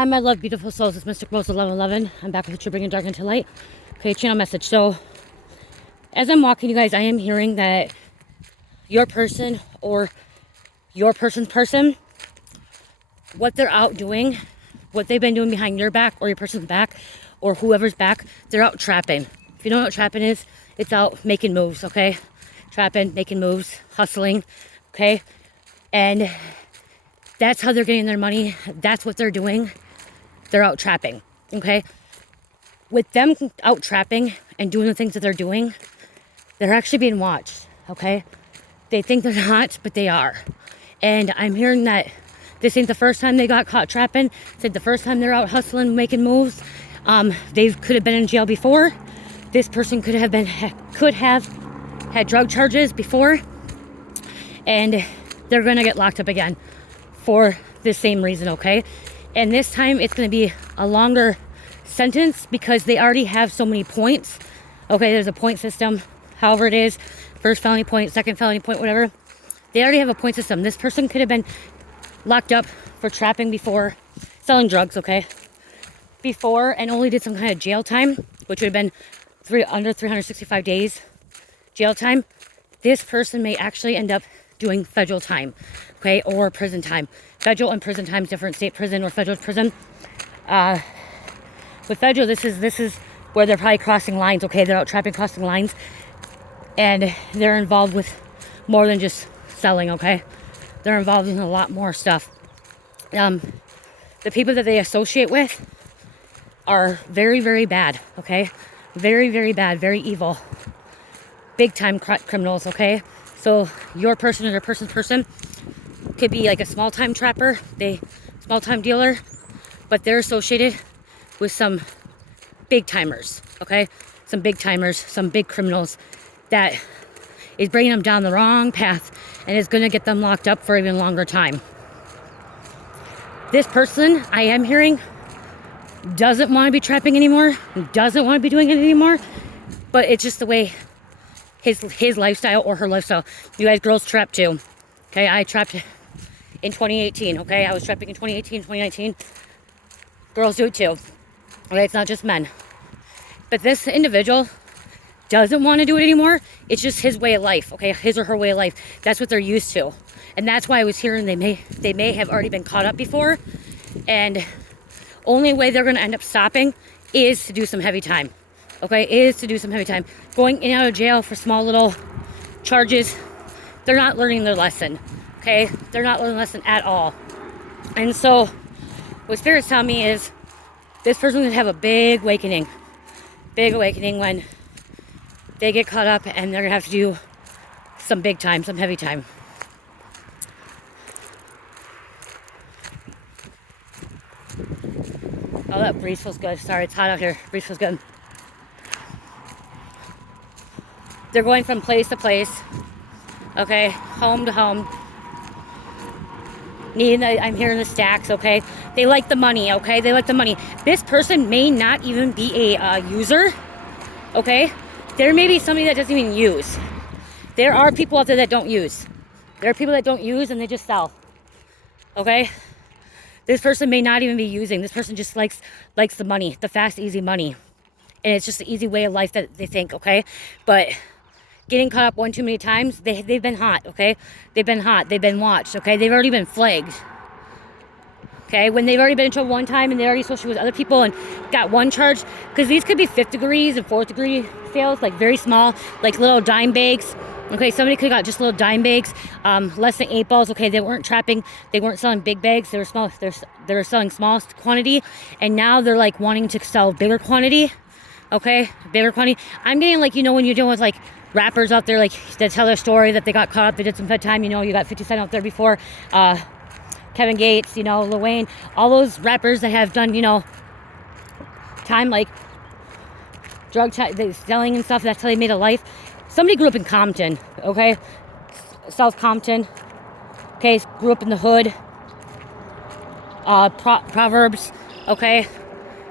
Hi, my love, beautiful souls. It's Mystic Rose 1111. I'm back with the True Bringing Dark into Light. Okay, channel message. So, as I'm walking, you guys, I am hearing that your person or your person's person, what they're out doing, what they've been doing behind your back or your person's back or whoever's back, they're out trapping. If you know what trapping is, it's out making moves, okay? Trapping, making moves, hustling, okay? And that's how they're getting their money. That's what they're doing. They're out trapping, okay? With them out trapping and doing the things that they're doing, they're actually being watched, okay? They think they're not, but they are. And I'm hearing that this ain't the first time they got caught trapping. It's like the first time they're out hustling, making moves. They could have been in jail before. This person could have had drug charges before. And they're gonna get locked up again for the same reason, okay? And this time it's gonna be a longer sentence because they already have so many points. Okay, there's a point system, however it is, first felony point, second felony point, whatever. They already have a point system. This person could have been locked up for trapping before, selling drugs, okay? Before, and only did some kind of jail time, which would have been under 365 days jail time. This person may actually end up doing federal time, okay, or prison time. Federal and prison time is different. State prison or federal prison. With federal, this is where they're probably crossing lines, okay? They're out trapping, crossing lines, and they're involved with more than just selling, okay? They're involved in a lot more stuff. The people that they associate with are very, very bad, okay? Very, very bad, very evil. Big time criminals, okay? So your person or their person's person could be like a small time trapper, small time dealer, but they're associated with some big timers, okay? Some big timers, some big criminals that is bringing them down the wrong path and is going to get them locked up for even longer time. This person, I am hearing, doesn't want to be trapping anymore, doesn't want to be doing it anymore, but it's just the way his lifestyle or her lifestyle. You guys girls trap too, okay? I trapped in 2018, okay? I was trapping in 2018, 2019. Girls do it too, okay? It's not just men. But this individual doesn't want to do it anymore. It's just his way of life, okay? His or her way of life. That's what they're used to. And that's why I was hearing they may have already been caught up before. And only way they're going to end up stopping is to do some heavy time, okay? Is to do some heavy time. Going in and out of jail for small little charges, they're not learning their lesson, okay? They're not learning the lesson at all. And so what Spirit's telling me is this person's going to have a big awakening when they get caught up and they're going to have to do some big time, some heavy time. Oh, that breeze feels good. Sorry, it's hot out here. Breeze feels good. They're going from place to place, okay, home to home. I'm hearing the stacks, okay? They like the money, okay? They like the money. This person may not even be a user, okay? There may be somebody that doesn't even use. There are people out there that don't use. There are people that don't use and they just sell, okay? This person may not even be using. This person just likes the money, the fast, easy money. And it's just the easy way of life that they think, okay? But getting caught up one too many times, they've been hot, okay? They've been hot. They've been watched, okay? They've already been flagged, okay? When they've already been in trouble one time and they're already associated with other people and got one charge, because these could be 5th degrees and 4th degree sales, like very small, like little dime bags. Okay, somebody could have got just little dime bags, less than 8 balls. Okay, they weren't trapping. They weren't selling big bags. They were small. They were selling small quantity, and now they're like wanting to sell bigger quantity. Okay, bigger quantity. I'm getting like, you know, when you're dealing with like rappers out there, like that tell their story that they got caught up, they did some fed time. You know, you got 50 Cent out there before, Kevin Gates, you know, Lil Wayne, all those rappers that have done, you know, time like drug selling and stuff. That's how they made a life. Somebody grew up in Compton, okay? South Compton, okay? Grew up in the hood. Proverbs, okay?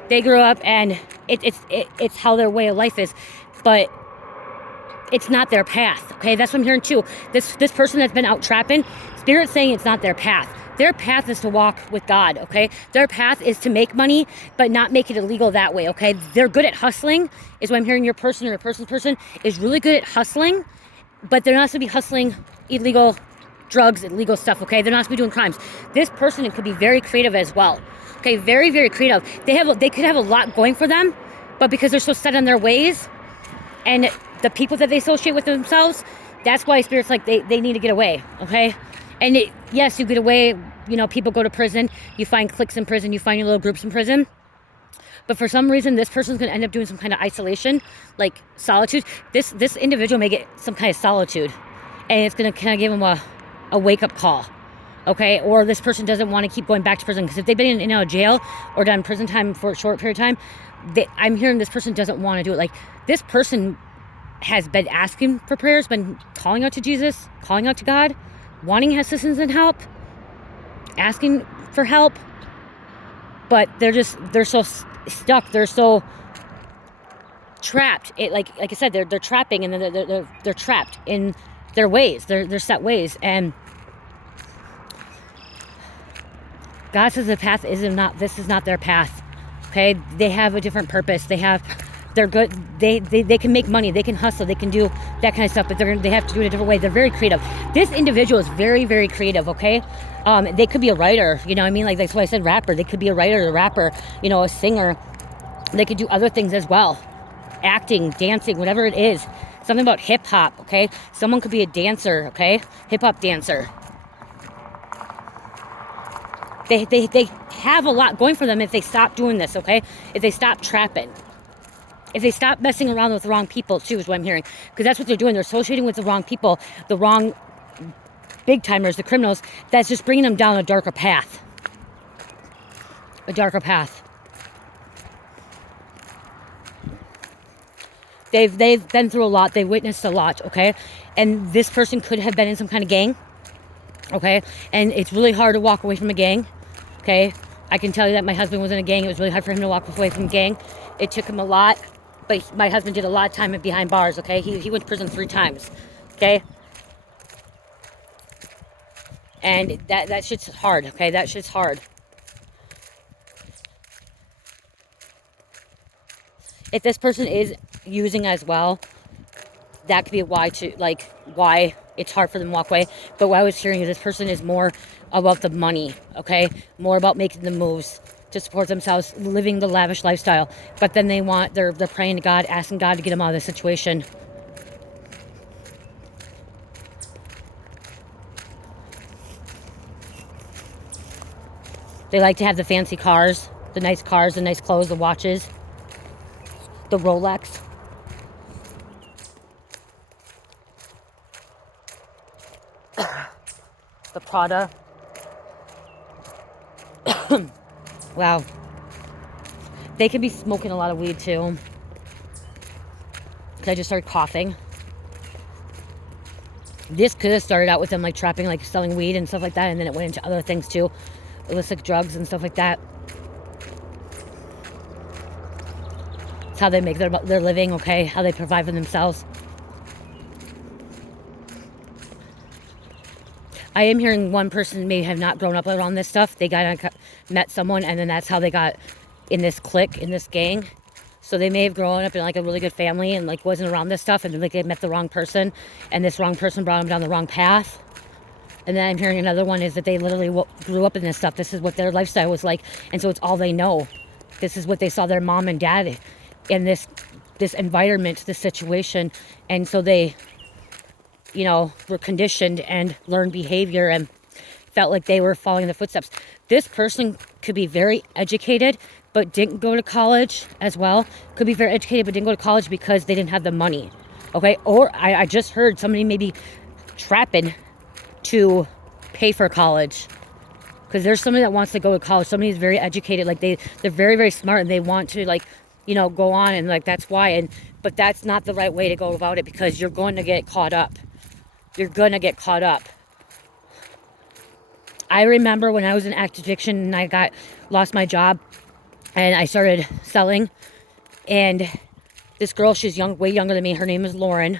They grew up and it's how their way of life is. But it's not their path, okay? That's what I'm hearing too. This person that's been out trapping, Spirit's saying it's not their path. Their path is to walk with God, okay? Their path is to make money, but not make it illegal that way, okay? They're good at hustling, is what I'm hearing. Your person or your person's person is really good at hustling, but they're not supposed to be hustling illegal drugs, illegal stuff, okay? They're not supposed to be doing crimes. This person could be very creative as well, okay? Very, very creative. They could have a lot going for them, but because they're so set on their ways and the people that they associate with themselves, that's why Spirit's like, they need to get away, okay? And yes, you get away, you know, people go to prison, you find cliques in prison, you find your little groups in prison. But for some reason, this person's going to end up doing some kind of isolation, like solitude. This individual may get some kind of solitude, and it's going to kind of give them a wake-up call, okay? Or this person doesn't want to keep going back to prison, because if they've been in a jail or done prison time for a short period of time, I'm hearing this person doesn't want to do it. Like, this person has been asking for prayers, been calling out to Jesus, calling out to God, wanting assistance and help, asking for help, but they're so stuck, they're so trapped. Like I said, they're trapping, and then they're trapped in their ways, their set ways. And God says the path this is not their path, okay? They have a different purpose. They're good. They can make money. They can hustle. They can do that kind of stuff, but they have to do it a different way. They're very creative. This individual is very, very creative, okay? They could be a writer, you know what I mean? Like, that's why I said rapper. They could be a writer, a rapper, you know, a singer. They could do other things as well. Acting, dancing, whatever it is. Something about hip hop, okay? Someone could be a dancer, okay? Hip hop dancer. They have a lot going for them if they stop doing this, okay? If they stop trapping. If they stop messing around with the wrong people, too, is what I'm hearing. Because that's what they're doing. They're associating with the wrong people, the wrong big timers, the criminals. That's just bringing them down a darker path. A darker path. They've been through a lot. They've witnessed a lot, okay? And this person could have been in some kind of gang, okay? And it's really hard to walk away from a gang, okay? I can tell you that my husband was in a gang. It was really hard for him to walk away from a gang. It took him a lot, but my husband did a lot of time behind bars, okay? He went to prison 3 times, okay? And that shit's hard, okay? That shit's hard. If this person is using as well, that could be why it's hard for them to walk away. But what I was hearing is this person is more about the money, okay? More about making the moves to support themselves, living the lavish lifestyle. But then they're praying to God, asking God to get them out of the situation. They like to have the fancy cars, the nice clothes, the watches, the Rolex. The Prada. Wow. They could be smoking a lot of weed too. Because I just started coughing. This could have started out with them like trapping, like selling weed and stuff like that, and then it went into other things too. Illicit drugs and stuff like that. It's how they make their living, okay? How they provide for themselves. I am hearing one person may have not grown up around this stuff. They met someone, and then that's how they got in this clique, in this gang. So they may have grown up in like a really good family and like wasn't around this stuff, and then like they met the wrong person, and this wrong person brought them down the wrong path. And then I'm hearing another one is that they literally grew up in this stuff. This is what their lifestyle was like, and so it's all they know. This is what they saw their mom and dad in this environment, this situation, and so they, you know, were conditioned and learned behavior and felt like they were following the footsteps. This person could be very educated, but didn't go to college as well. Could be very educated, but didn't go to college because they didn't have the money. Okay? Or I just heard somebody maybe trapping to pay for college. Because there's somebody that wants to go to college. Somebody who's very educated. Like they're very, very smart, and they want to, like, you know, go on, and like that's why. But that's not the right way to go about it, because you're going to get caught up. You're going to get caught up. I remember when I was in active addiction and I lost my job and I started selling, and this girl, she's way younger than me. Her name is Lauren.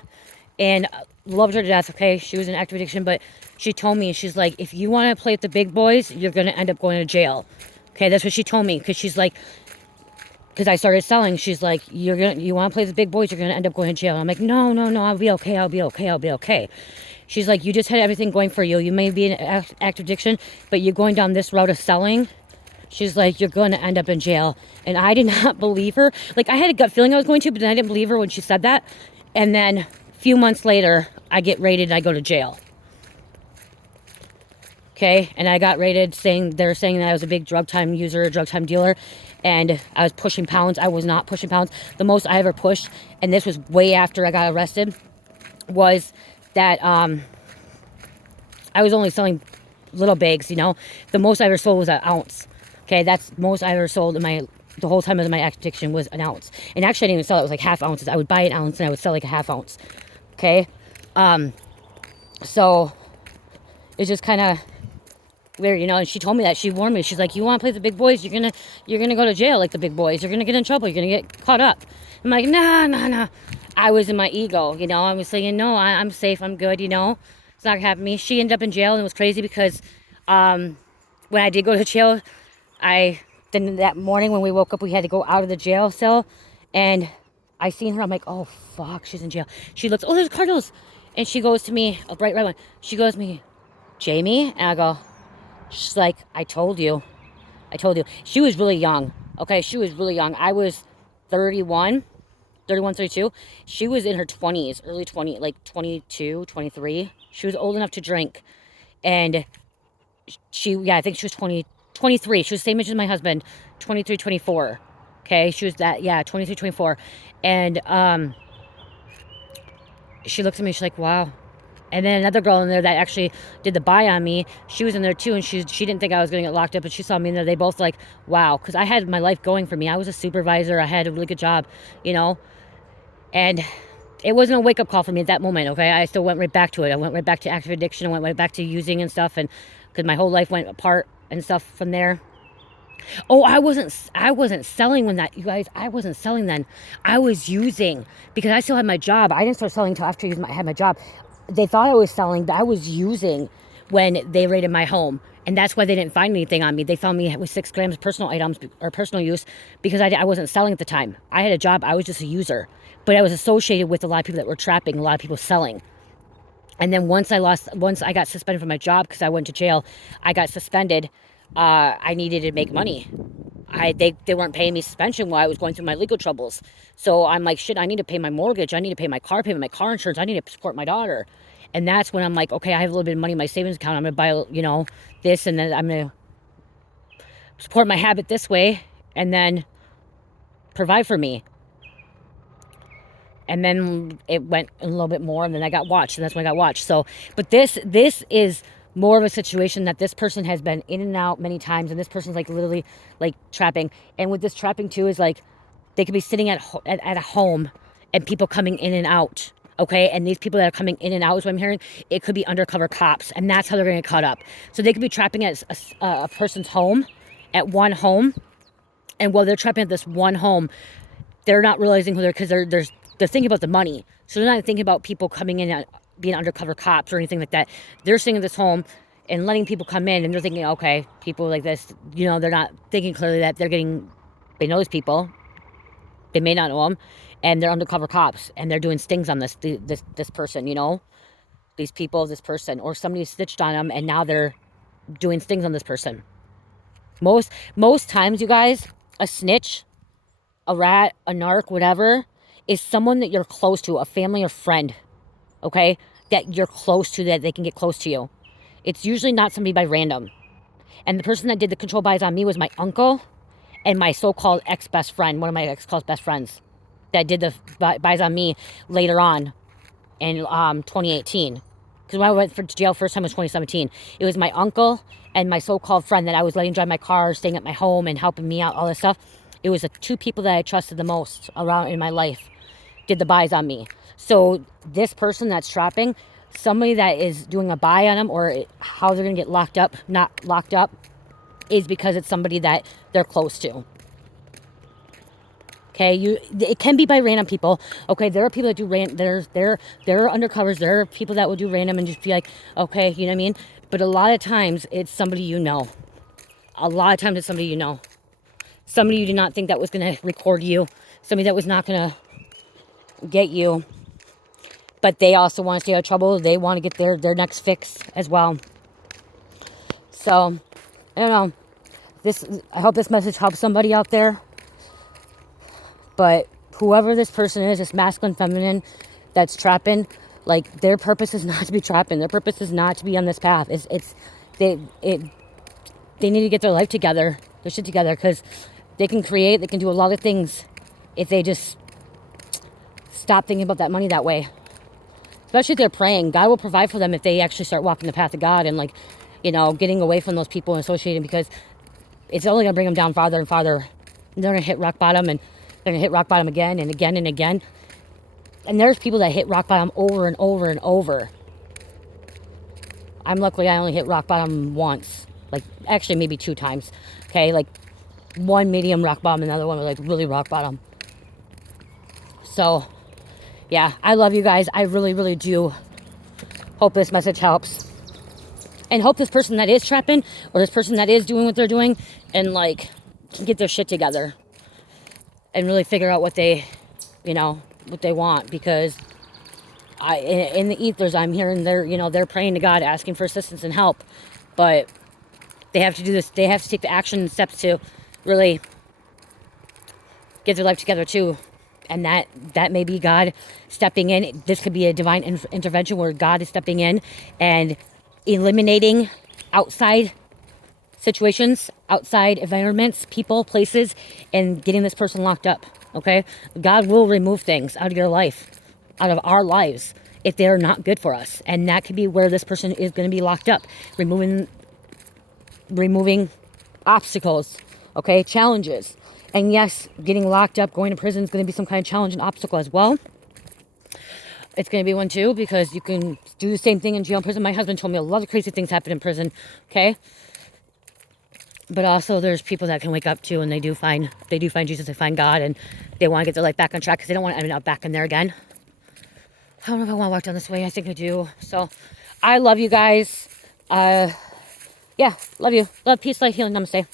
And loved her to death, okay? She was in active addiction, but she told me, she's like, if you want to play with the big boys, you're going to end up going to jail. Okay, that's what she told me, because she's like, because I started selling, she's like, you want to play with the big boys, you're going to end up going to jail. And I'm like, no, I'll be okay, I'll be okay. She's like, you just had everything going for you. You may be in active addiction, but you're going down this route of selling. She's like, you're going to end up in jail. And I did not believe her. Like, I had a gut feeling I was going to, but then I didn't believe her when she said that. And then a few months later, I get raided and I go to jail. Okay, and I got raided they're saying that I was a big drug time user, drug time dealer, and I was pushing pounds. I was not pushing pounds. The most I ever pushed, and this was way after I got arrested, was that I was only selling little bags, you know. The most I ever sold was an ounce. Okay, that's the most I ever sold in the whole time of my addiction was an ounce. And actually, I didn't even sell it. It was like half ounces. I would buy an ounce and I would sell like a half ounce. Okay, so it's just kind of weird, you know. And she told me that. She warned me. She's like, you want to play with the big boys, you're gonna go to jail like the big boys. You're gonna get in trouble. You're gonna get caught up. I'm like, nah. I was in my ego, you know. I was saying, no, I'm safe. I'm good, you know. It's not gonna happen to me. She ended up in jail, and it was crazy because when I did go to jail, then that morning when we woke up, we had to go out of the jail cell, and I seen her. I'm like, oh fuck, she's in jail. She looks, oh, there's Cardinals, and she goes to me, a bright red one. She goes to me, Jamie, and I go. She's like, I told you. She was really young. Okay, she was really young. I was 31, 32. She was in her 20s, early 20s, like 22, 23. She was old enough to drink. And I think she was 23. She was the same age as my husband, 23, 24. Okay, she was 23, 24. And she looks at me, she's like, wow. And then another girl in there that actually did the buy on me, she was in there too, and she didn't think I was going to get locked up, but she saw me in there. They both like, wow, because I had my life going for me. I was a supervisor. I had a really good job, you know. And it wasn't a wake-up call for me at that moment, okay? I still went right back to it. I went right back to active addiction. I went right back to using and stuff, and because my whole life went apart and stuff from there. Oh, I wasn't selling when that, you guys, I wasn't selling then. I was using because I still had my job. I didn't start selling until after I had my job. They thought I was selling, but I was using when they raided my home. And that's why they didn't find anything on me. They found me with 6 grams of personal items or personal use because I wasn't selling at the time. I had a job. I was just a user. But I was associated with a lot of people that were trapping, a lot of people selling. And then once I got suspended from my job because I went to jail, I got suspended. I needed to make money. They weren't paying me suspension while I was going through my legal troubles. So I'm like, shit, I need to pay my mortgage. I need to pay my car payment, my car insurance. I need to support my daughter. And that's when I'm like, okay, I have a little bit of money in my savings account. I'm going to buy, you know, this, and then I'm going to support my habit this way and then provide for me. And then it went a little bit more, and then I got watched, and that's when I got watched. So, but this is more of a situation that this person has been in and out many times, and this person's like literally like trapping. And with this trapping too is like they could be sitting at a home and people coming in and out. Okay, and these people that are coming in and out is what I'm hearing. It could be undercover cops, and that's how they're going to get caught up. So they could be trapping at a person's home, at one home, and while they're trapping at this one home, they're not realizing who because they're thinking about the money. So they're not thinking about people coming in and being undercover cops or anything like that. They're sitting in this home and letting people come in, and they're thinking, okay, people like this, you know, they're not thinking clearly that they know these people. They may not know them, and they're undercover cops, and they're doing stings on this person, you know, these people, this person, or somebody snitched on them, and now they're doing stings on this person. Most times, you guys, a snitch, a rat, a narc, whatever, is someone that you're close to, a family or friend, okay, that you're close to, that they can get close to you. It's usually not somebody by random. And the person that did the control buys on me was my uncle and my so-called ex-best friend, one of my ex-called best friends, that did the buys on me later on in 2018. Because when I went to jail first time was 2017. It was my uncle and my so-called friend that I was letting drive my car, staying at my home and helping me out, all this stuff. It was the 2 people that I trusted the most around in my life did the buys on me. So this person that's trapping, somebody that is doing a buy on them, or how they're going to get locked up, not locked up, is because it's somebody that they're close to. Okay, it can be by random people. Okay, there are people that do there are undercovers. There are people that will do random and just be like, okay, you know what I mean? But a lot of times it's somebody you know. A lot of times it's somebody you know. Somebody you did not think that was going to record you. Somebody that was not going to get you. But they also want to stay out of trouble. They want to get their next fix as well. So, I don't know. I hope this message helps somebody out there. But whoever this person is, this masculine, feminine that's trapping, like, their purpose is not to be trapping. Their purpose is not to be on this path. They need to get their life together, their shit together, because they can create, they can do a lot of things if they just stop thinking about that money that way. Especially if they're praying. God will provide for them if they actually start walking the path of God and, like, you know, getting away from those people and associating, because it's only going to bring them down farther and farther. And they're going to hit rock bottom, and they're going to hit rock bottom again and again and again. And there's people that hit rock bottom over and over and over. I'm luckily I only hit rock bottom once. Like, actually maybe 2 times. Okay, like, one medium rock bottom, another one was like really rock bottom. So, yeah, I love you guys. I really, really do hope this message helps. And hope this person that is trapping, or this person that is doing what they're doing, and, like, can get their shit together. And really figure out what they, you know, what they want. Because in the ethers, I'm hearing they're praying to God, asking for assistance and help. But they have to do this. They have to take the action steps to really get their life together too. And that may be God stepping in. This could be a divine intervention where God is stepping in and eliminating outside situations, outside environments, people, places, and getting this person locked up. Okay? God will remove things out of your life, out of our lives, if they're not good for us. And that could be where this person is going to be locked up, removing obstacles, okay, challenges. And yes, getting locked up, going to prison is going to be some kind of challenge and obstacle as well. It's going to be one too, because you can do the same thing in jail and prison. My husband told me a lot of crazy things happen in prison, okay? But also there's people that can wake up too, and they do find Jesus, they find God, and they want to get their life back on track because they don't want to end up back in there again. I don't know if I want to walk down this way. I think I do. So I love you guys. Yeah, love you. Love, peace, life, healing. Namaste.